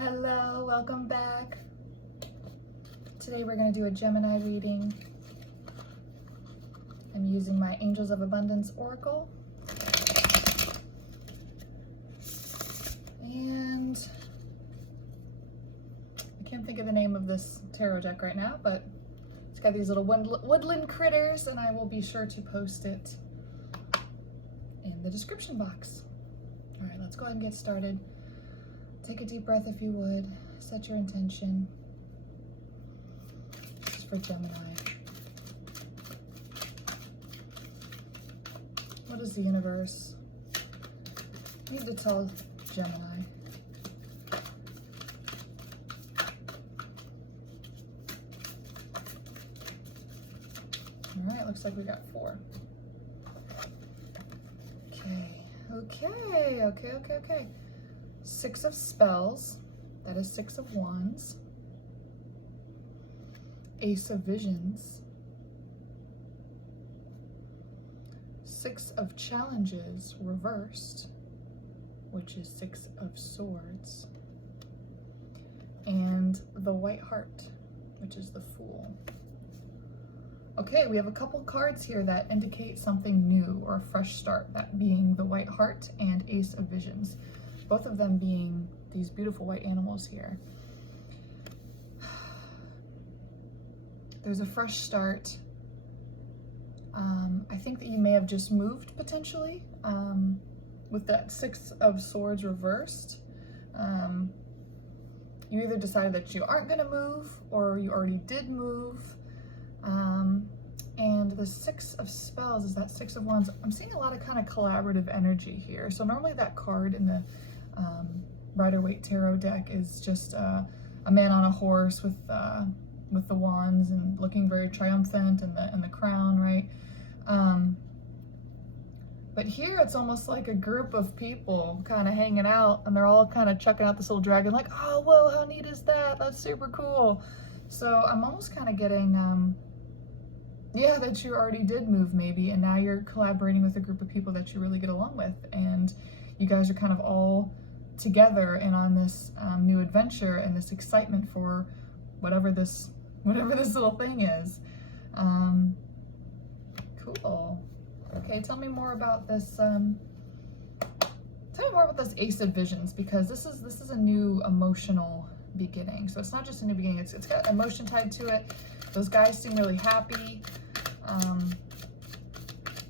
Hello, welcome back. Today we're going to do a Gemini reading. I'm using my Angels of Abundance Oracle. And I can't think of the name of this tarot deck right now, but it's got these little woodland critters, and I will be sure to post it in the description box. All right, let's go ahead and get started. Take a deep breath if you would. Set your intention. This is for Gemini. What does the universe need to tell Gemini? All right, looks like we got 4. Okay. 6 of spells, that is 6 of wands. Ace of visions. 6 of challenges reversed, which is 6 of swords. And the white heart, which is the fool. Okay, we have a couple cards here that indicate something new or a fresh start, that being the white heart and Ace of visions. Both of them being these beautiful white animals here. There's a fresh start. I think that you may have just moved potentially with that 6 of swords reversed. You either decided that you aren't going to move or you already did move. And the 6 of spells is that 6 of wands. I'm seeing a lot of kind of collaborative energy here. So normally that card in the Rider-Waite tarot deck is just a man on a horse with the wands and looking very triumphant, and the crown, right? But here it's almost like a group of people kind of hanging out, and they're all kind of chucking out this little dragon, like, oh, whoa, how neat is that? That's super cool. So I'm almost kind of getting, yeah, that you already did move maybe, and now you're collaborating with a group of people that you really get along with, and you guys are kind of all together and on this new adventure and this excitement for whatever this little thing is. Cool. Okay, tell me more about this. Tell me more about this Ace of Visions, because this is a new emotional beginning. So it's not just a new beginning; it's got emotion tied to it. Those guys seem really happy.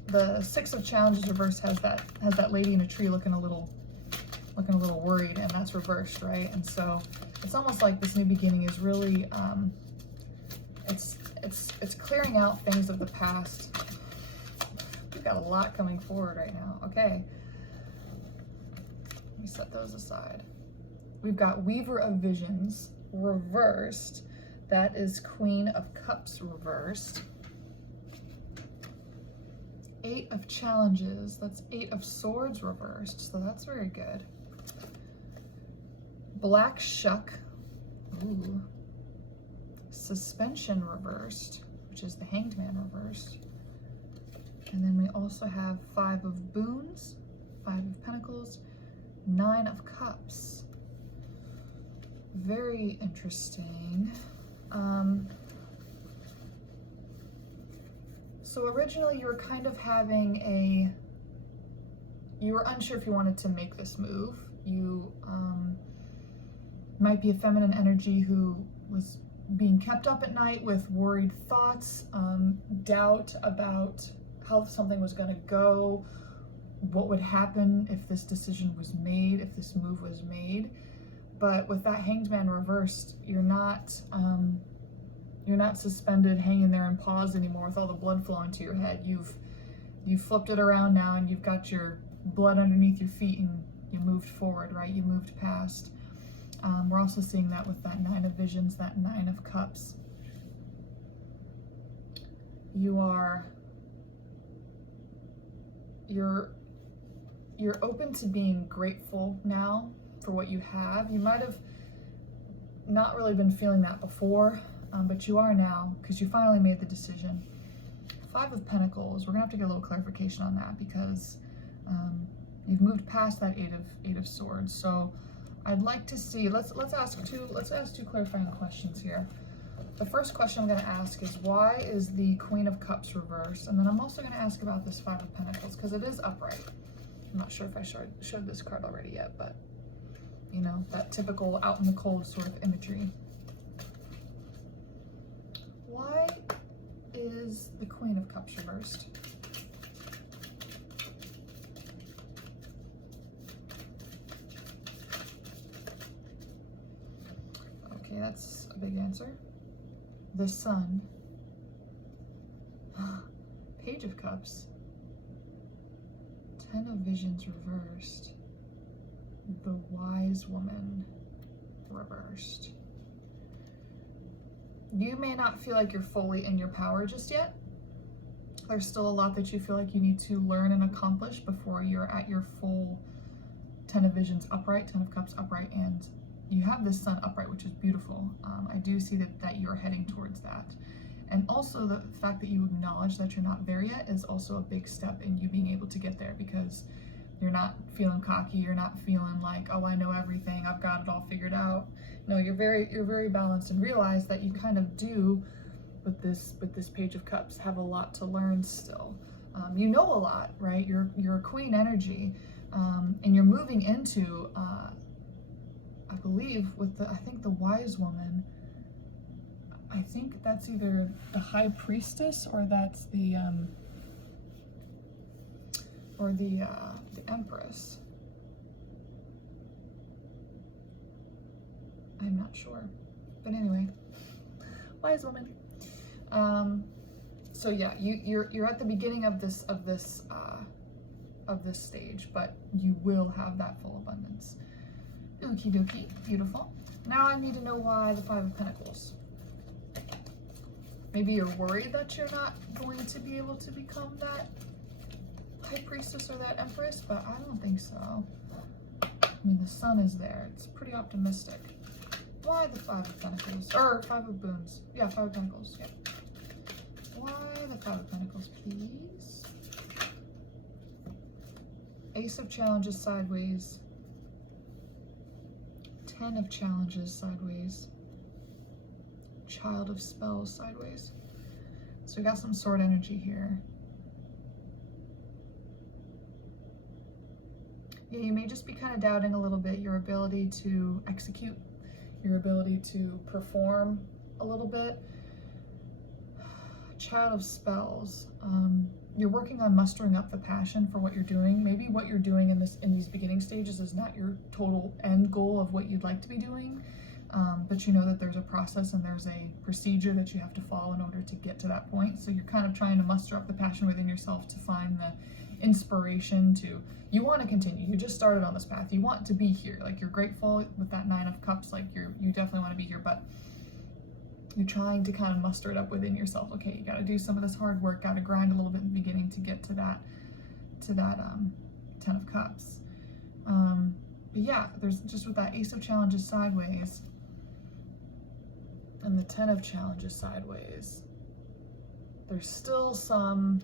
The 6 of challenges reversed has that lady in a tree looking a little worried, and that's reversed, right? And so it's almost like this new beginning is really it's clearing out things of the past. We've got a lot coming forward right now. Okay, let me set those aside. We've got Weaver of Visions reversed. That is Queen of Cups reversed. 8 of challenges, that's 8 of swords reversed, so that's very good. Black Shuck, ooh. Suspension reversed, which is the Hanged Man reversed. And then we also have 5 of boons, 5 of pentacles, 9 of cups. Very interesting. So originally you were kind of having you were unsure if you wanted to make this move. You might be a feminine energy who was being kept up at night with worried thoughts, doubt about how something was going to go, what would happen if this decision was made, if this move was made. But with that Hanged Man reversed, you're not suspended, hanging there in pause anymore with all the blood flowing to your head. You've flipped it around now, and you've got your blood underneath your feet, and you moved forward, right? You moved past. We're also seeing that with that 9 of visions, that 9 of cups. You're open to being grateful now for what you have. You might have not really been feeling that before, but you are now, because you finally made the decision. 5 of Pentacles, we're gonna have to get a little clarification on that, because you've moved past that eight of Swords. So I'd like to see, let's ask two clarifying questions here. The first question I'm going to ask is, why is the Queen of Cups reversed? And then I'm also going to ask about this Five of Pentacles, because it is upright. I'm not sure if I showed this card already yet, but you know, that typical out in the cold sort of imagery. Why is the Queen of Cups reversed? Okay, that's a big answer. The Sun. Page of Cups. Ten of Visions reversed. The Wise Woman reversed. You may not feel like you're fully in your power just yet. There's still a lot that you feel like you need to learn and accomplish before you're at your full Ten of Visions upright, Ten of Cups upright, and you have this Sun upright, which is beautiful. I do see that you're heading towards that. And also the fact that you acknowledge that you're not there yet is also a big step in you being able to get there, because you're not feeling cocky, you're not feeling like, oh, I know everything, I've got it all figured out. No, you're very balanced, and realize that you kind of do, with this Page of Cups, have a lot to learn still. You know a lot, right? You're a Queen energy, and you're moving into, I believe, with I think the Wise Woman. I think that's either the High Priestess or that's the Empress. I'm not sure, but anyway, Wise Woman. So yeah, you're at the beginning of this stage, but you will have that full abundance. Okie dokie, beautiful. Now I need to know why the Five of Pentacles. Maybe you're worried that you're not going to be able to become that High Priestess or that Empress, but I don't think so. I mean, the Sun is there. It's pretty optimistic. Why the Five of Pentacles? Or Five of Boons. Yeah, Five of Pentacles. Yep. Why the Five of Pentacles, please? Ace of Challenges sideways. Ten of Challenges sideways. Child of Spells sideways. So we got some sword energy here. Yeah, you may just be kind of doubting a little bit your ability to execute, your ability to perform a little bit. Child of Spells. You're working on mustering up the passion for what you're doing. Maybe what you're doing in these beginning stages is not your total end goal of what you'd like to be doing. But you know that there's a process and there's a procedure that you have to follow in order to get to that point. So you're kind of trying to muster up the passion within yourself to find the inspiration to, you want to continue. You just started on this path. You want to be here. Like, you're grateful with that Nine of Cups. Like, you definitely want to be here, but you're trying to kind of muster it up within yourself. Okay, you got to do some of this hard work, got to grind a little bit in the beginning to get to that Ten of Cups. But yeah, there's just with that Ace of Challenges sideways and the Ten of Challenges sideways, there's still some,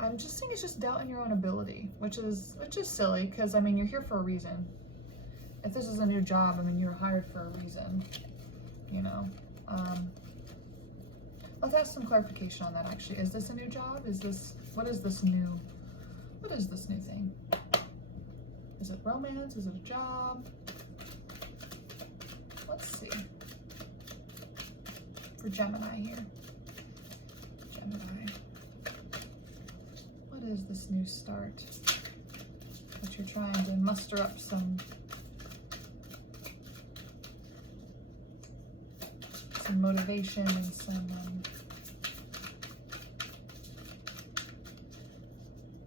I'm just saying, it's just doubt in your own ability, which is silly, because I mean, you're here for a reason. If this is a new job, I mean, you're hired for a reason, you know. Let's ask some clarification on that, actually. Is this a new job? What is this new thing? Is it romance? Is it a job? Let's see. For Gemini here. Gemini. What is this new start that you're trying to muster up some motivation and some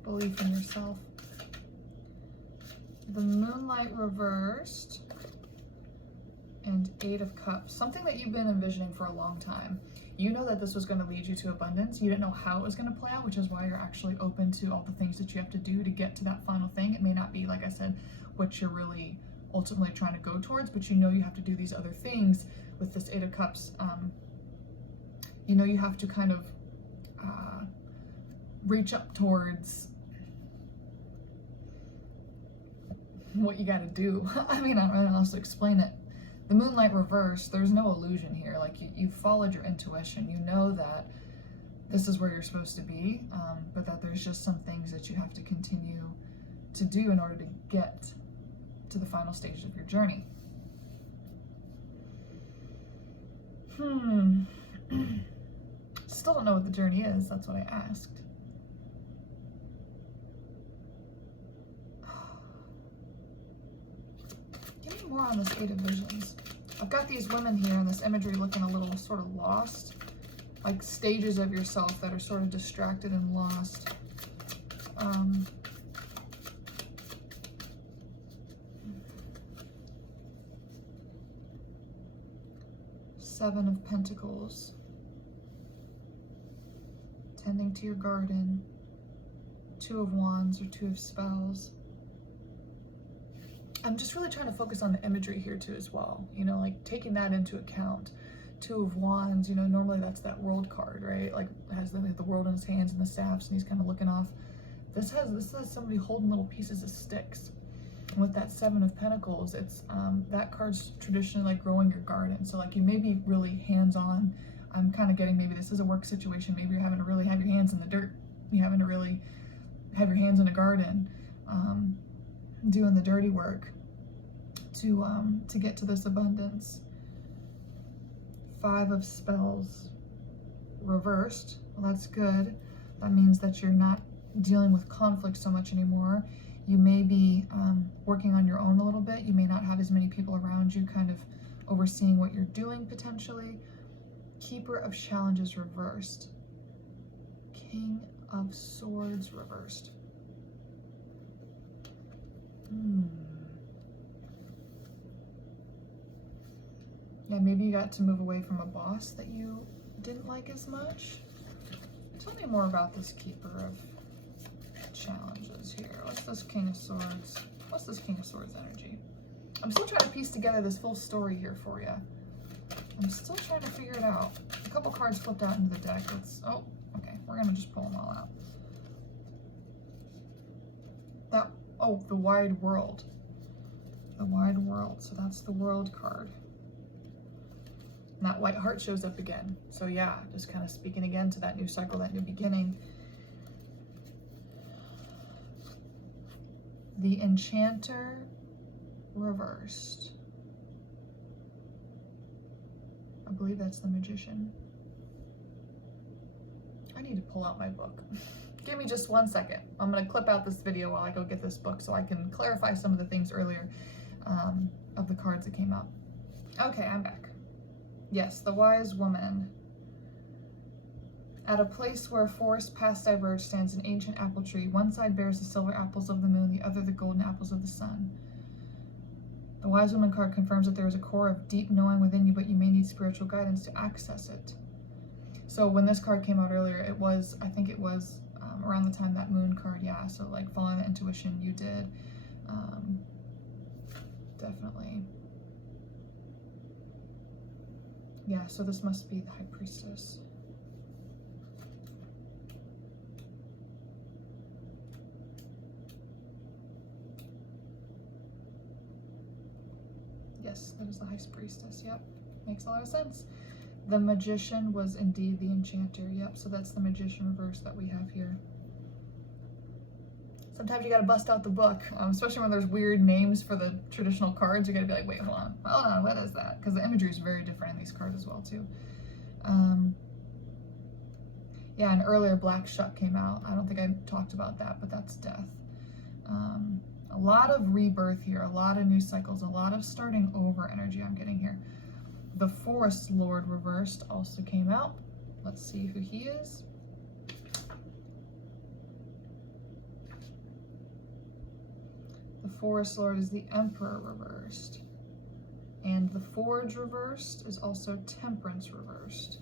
belief in yourself? The Moonlight reversed and Eight of Cups. Something that you've been envisioning for a long time. You know that this was going to lead you to abundance. You didn't know how it was going to play out, which is why you're actually open to all the things that you have to do to get to that final thing. It may not be, like I said, what you're really ultimately trying to go towards, but you know you have to do these other things with this Eight of Cups. You know you have to kind of reach up towards what you got to do. I mean, I don't know how else to explain it. The moonlight reverse, there's no illusion here. Like you followed your intuition. You know that this is where you're supposed to be, but that there's just some things that you have to continue to do in order to get to the final stage of your journey. Still don't know what the journey is. That's what I asked. Give me more on this Eight of Visions. I've got these women here in this imagery looking a little sort of lost, like stages of yourself that are sort of distracted and lost. Seven of Pentacles. Tending to your garden. Two of Wands or Two of Spells. I'm just really trying to focus on the imagery here too as well. You know, like taking that into account. Two of Wands, you know, normally that's that World card, right? Like has the world in his hands and the staffs, and he's kind of looking off. This has somebody holding little pieces of sticks. And with that Seven of Pentacles, it's that card's traditionally like growing your garden. So like you may be really hands-on. I'm kind of getting maybe this is a work situation. Maybe you're having to really have your hands in the dirt. You're having to really have your hands in a garden, doing the dirty work to get to this abundance. Five of Spells reversed. Well, that's good. That means that you're not dealing with conflict so much anymore. You may be working on your own a little bit. You may not have as many people around you kind of overseeing what you're doing potentially. Keeper of Challenges reversed. King of Swords reversed. Yeah, maybe you got to move away from a boss that you didn't like as much. Tell me more about this Keeper of Challenges here. What's this King of Swords? What's this King of Swords energy? I'm still trying to piece together this full story here for you. I'm still trying to figure it out. A couple cards flipped out into the deck. Oh, okay. We're gonna just pull them all out. The Wide World. The Wide World. So that's the World card. And that white heart shows up again. So yeah, just kind of speaking again to that new cycle, that new beginning. The Enchanter reversed. I believe that's the Magician. I need to pull out my book. Give me just 1 second. I'm going to clip out this video while I go get this book so I can clarify some of the things earlier of the cards that came up. Okay, I'm back. Yes, the Wise Woman. At a place where forest paths diverge stands an ancient apple tree. One side bears the silver apples of the moon, the other the golden apples of the sun. The Wise Woman card confirms that there is a core of deep knowing within you, but you may need spiritual guidance to access it. So when this card came out earlier, I think it was around the time that Moon card, yeah. So like following the intuition, you did. Definitely. Yeah, so this must be the High Priestess. Yes, that is the High Priestess. Yep, makes a lot of sense. The Magician was indeed the Enchanter. Yep, so that's the Magician reverse that we have here. Sometimes you gotta bust out the book, especially when there's weird names for the traditional cards. You gotta be like, wait, hold on, what is that? Because the imagery is very different in these cards as well, too. Yeah, and earlier Black Shuck came out. I don't think I talked about that, but that's death. A lot of rebirth here, a lot of new cycles, a lot of starting over energy I'm getting here. The Forest Lord reversed also came out. Let's see who he is. The Forest Lord is the Emperor reversed. And the Forge reversed is also Temperance reversed.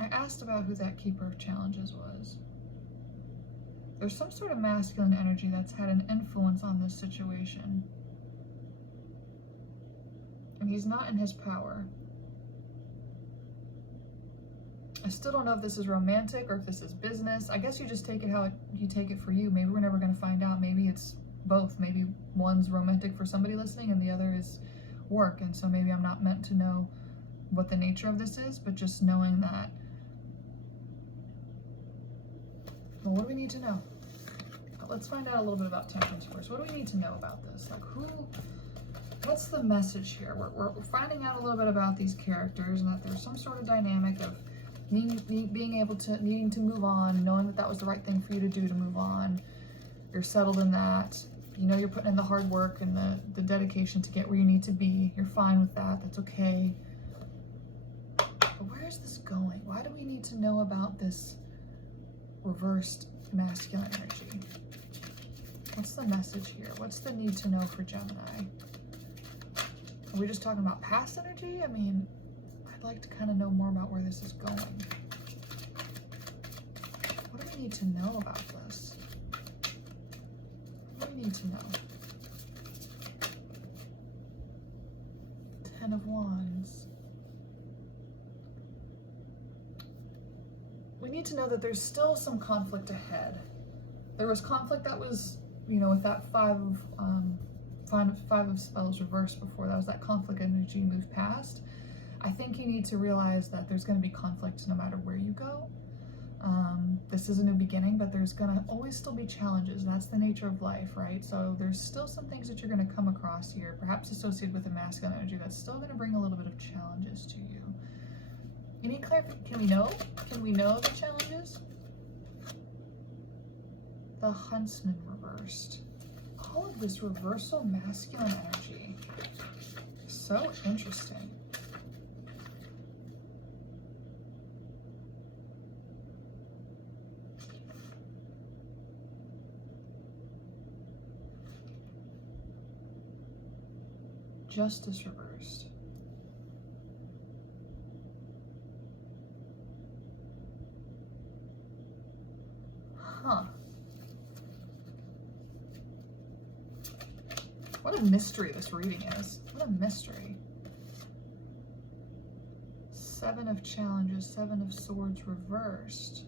I asked about who that Keeper of Challenges was. There's some sort of masculine energy that's had an influence on this situation. And he's not in his power. I still don't know if this is romantic or if this is business. I guess you just take it how you take it for you. Maybe we're never going to find out. Maybe it's both. Maybe one's romantic for somebody listening and the other is work. And so maybe I'm not meant to know what the nature of this is, but just knowing that. Well, what do we need to know? Let's find out a little bit about Temperance first. What do we need to know about this? Like what's the message here? We're finding out a little bit about these characters and that there's some sort of dynamic of needing to move on, knowing that that was the right thing for you to do to move on. You're settled in that. You know you're putting in the hard work and the dedication to get where you need to be. You're fine with that. That's okay. But where is this going? Why do we need to know about this reversed masculine energy? What's the message here? What's the need to know for Gemini? Are we just talking about past energy? I mean, I'd like to kind of know more about where this is going. What do we need to know about this? What do we need to know? 10 of Wands. We need to know that there's still some conflict ahead. There was conflict that was, you know, with that five of spells reversed before. That was that conflict energy moved past. I think you need to realize that there's going to be conflict no matter where you go. This is a new beginning, but there's going to always still be challenges. That's the nature of life, right? So there's still some things that you're going to come across here, perhaps associated with the masculine energy, that's still going to bring a little bit of challenges to you. Any clarification? Can we know the challenges? The Huntsman reversed. All of this reversal masculine energy. So interesting. Justice reversed. Huh. What a mystery this reading is. What a mystery. 7 of Challenges, 7 of Swords reversed.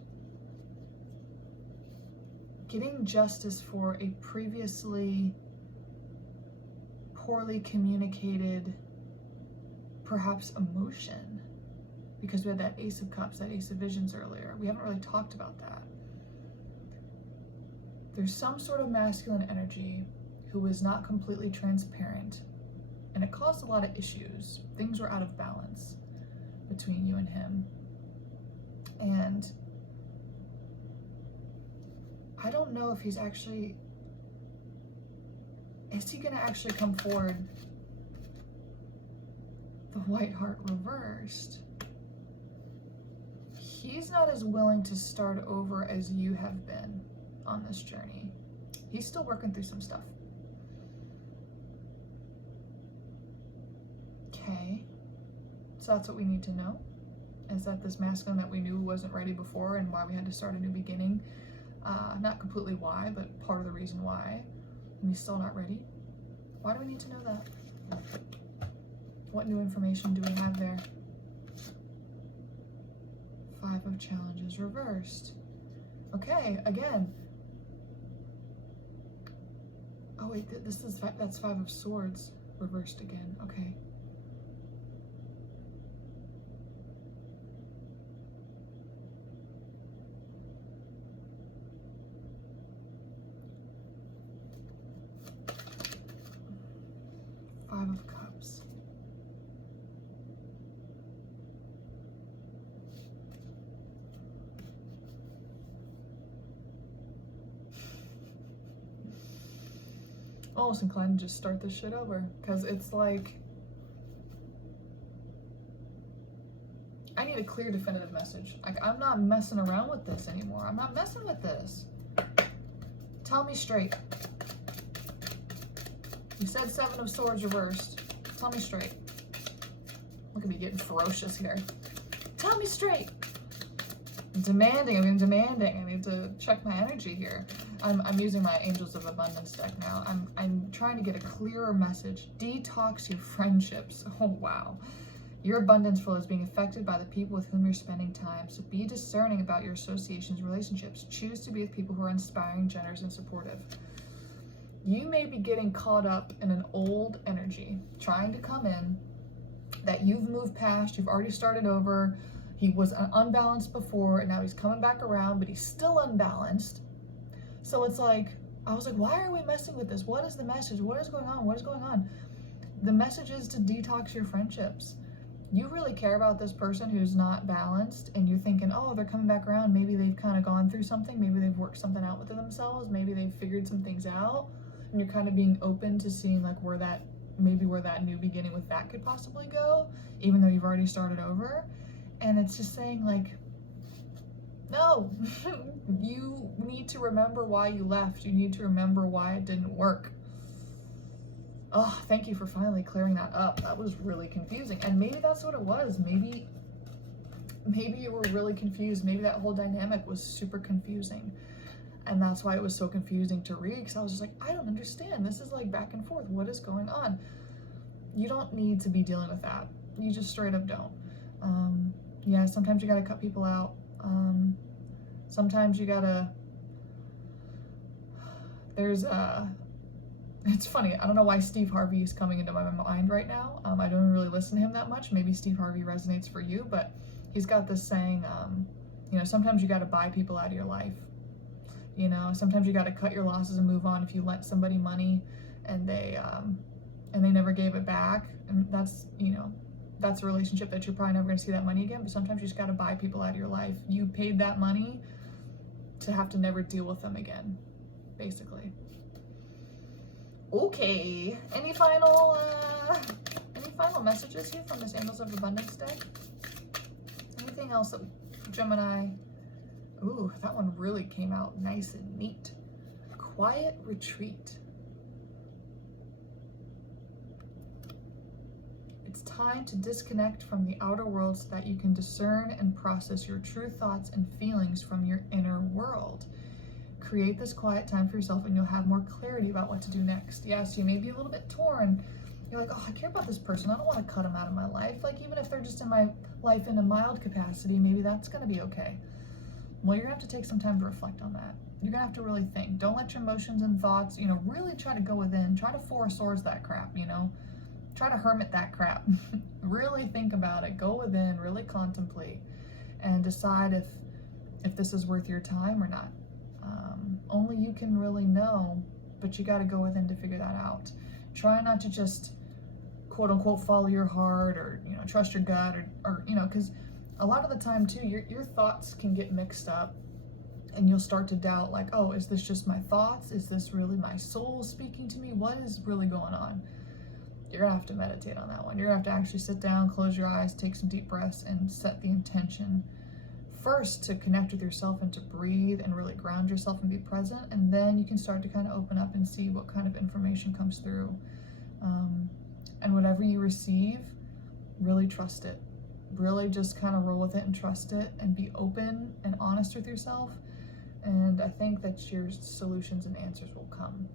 Getting justice for a previously poorly communicated, perhaps emotion. Because we had that Ace of Cups, that Ace of Visions earlier. We haven't really talked about that. There's some sort of masculine energy who is not completely transparent, and it caused a lot of issues. Things were out of balance between you and him. And I don't know if he's actually, is he gonna actually come forward? The White Heart reversed. He's not as willing to start over as you have been on this journey. He's still working through some stuff. Okay, so that's what we need to know, is that this masculine that we knew wasn't ready before and why we had to start a new beginning. Not completely why, but part of the reason why. And he's still not ready. Why do we need to know that? What new information do we have there? 5 of Challenges reversed. Okay, again. Oh wait, that's 5 of Swords reversed again. Okay. Five of Cups. Almost inclined to just start this shit over, because it's like, I need a clear, definitive message. Like, I'm not messing around with this anymore. I'm not messing with this. Tell me straight. You said 7 of Swords reversed. Tell me straight. Look at me getting ferocious here. Tell me straight. I'm demanding. I need to check my energy here. I'm using my Angels of Abundance deck now. I'm trying to get a clearer message. Detox your friendships. Oh, wow. Your abundance flow is being affected by the people with whom you're spending time. So be discerning about your associations, relationships. Choose to be with people who are inspiring, generous, and supportive. You may be getting caught up in an old energy trying to come in that you've moved past. You've already started over. He was unbalanced before, and now he's coming back around, but he's still unbalanced. So it's like, I was like, why are we messing with this? What is the message? What is going on? What is going on? The message is to detox your friendships. You really care about this person who's not balanced, and you're thinking, oh, they're coming back around. Maybe they've kind of gone through something. Maybe they've worked something out within themselves. Maybe they've figured some things out, and you're kind of being open to seeing like where that new beginning with that could possibly go, even though you've already started over. And it's just saying like, no, you need to remember why you left. You need to remember why it didn't work. Oh, thank you for finally clearing that up. That was really confusing. And maybe that's what it was. Maybe you were really confused. Maybe that whole dynamic was super confusing. And that's why it was so confusing to read, because I was just like, I don't understand. This is like back and forth. What is going on? You don't need to be dealing with that. You just straight up don't. Yeah, sometimes you gotta cut people out. Sometimes you gotta, it's funny, I don't know why Steve Harvey is coming into my mind right now. I don't really listen to him that much. Maybe Steve Harvey resonates for you, but he's got this saying, sometimes you gotta buy people out of your life. Sometimes you gotta cut your losses and move on. If you lent somebody money and they never gave it back, and that's a relationship that you're probably never gonna see that money again, but sometimes you just gotta buy people out of your life. You paid that money to have to never deal with them again, basically. Okay, any final messages here from this Angels of Abundance deck? Anything else that Gemini? Ooh, that one really came out nice and neat. Quiet retreat. It's time to disconnect from the outer world so that you can discern and process your true thoughts and feelings from your inner world. Create this quiet time for yourself and you'll have more clarity about what to do next. Yes, you may be a little bit torn. You're like, oh, I care about this person. I don't want to cut them out of my life. Like, even if they're just in my life in a mild capacity, maybe that's going to be okay. Well, you're going to have to take some time to reflect on that. You're going to have to really think. Don't let your emotions and thoughts, really try to go within. Try to Four Swords that crap, Try to hermit that crap. Really think about it. Go within, really contemplate, and decide if this is worth your time or not. Only you can really know, but you got to go within to figure that out. Try not to just quote unquote follow your heart or trust your gut or because a lot of the time too your thoughts can get mixed up and you'll start to doubt, like, oh, is this just my thoughts? Is this really my soul speaking to me? What is really going on? You're gonna have to meditate on that one. You're gonna have to actually sit down, close your eyes, take some deep breaths, and set the intention first to connect with yourself and to breathe and really ground yourself and be present. And then you can start to kind of open up and see what kind of information comes through. And whatever you receive, really trust it. Really just kind of roll with it and trust it and be open and honest with yourself. And I think that your solutions and answers will come.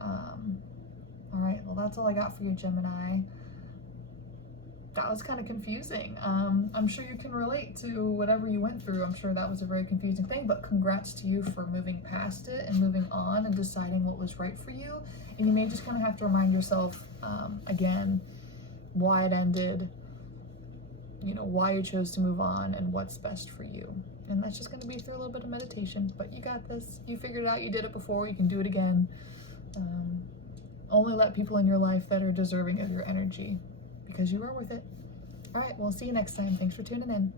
All right, well, that's all I got for you, Gemini. That was kind of confusing. I'm sure you can relate to whatever you went through. I'm sure that was a very confusing thing, but congrats to you for moving past it and moving on and deciding what was right for you. And you may just want to have to remind yourself, again, why it ended, why you chose to move on and what's best for you. And that's just going to be through a little bit of meditation, but you got this. You figured it out. You did it before. You can do it again. Only let people in your life that are deserving of your energy, because you are worth it. All right, we'll see you next time. Thanks for tuning in.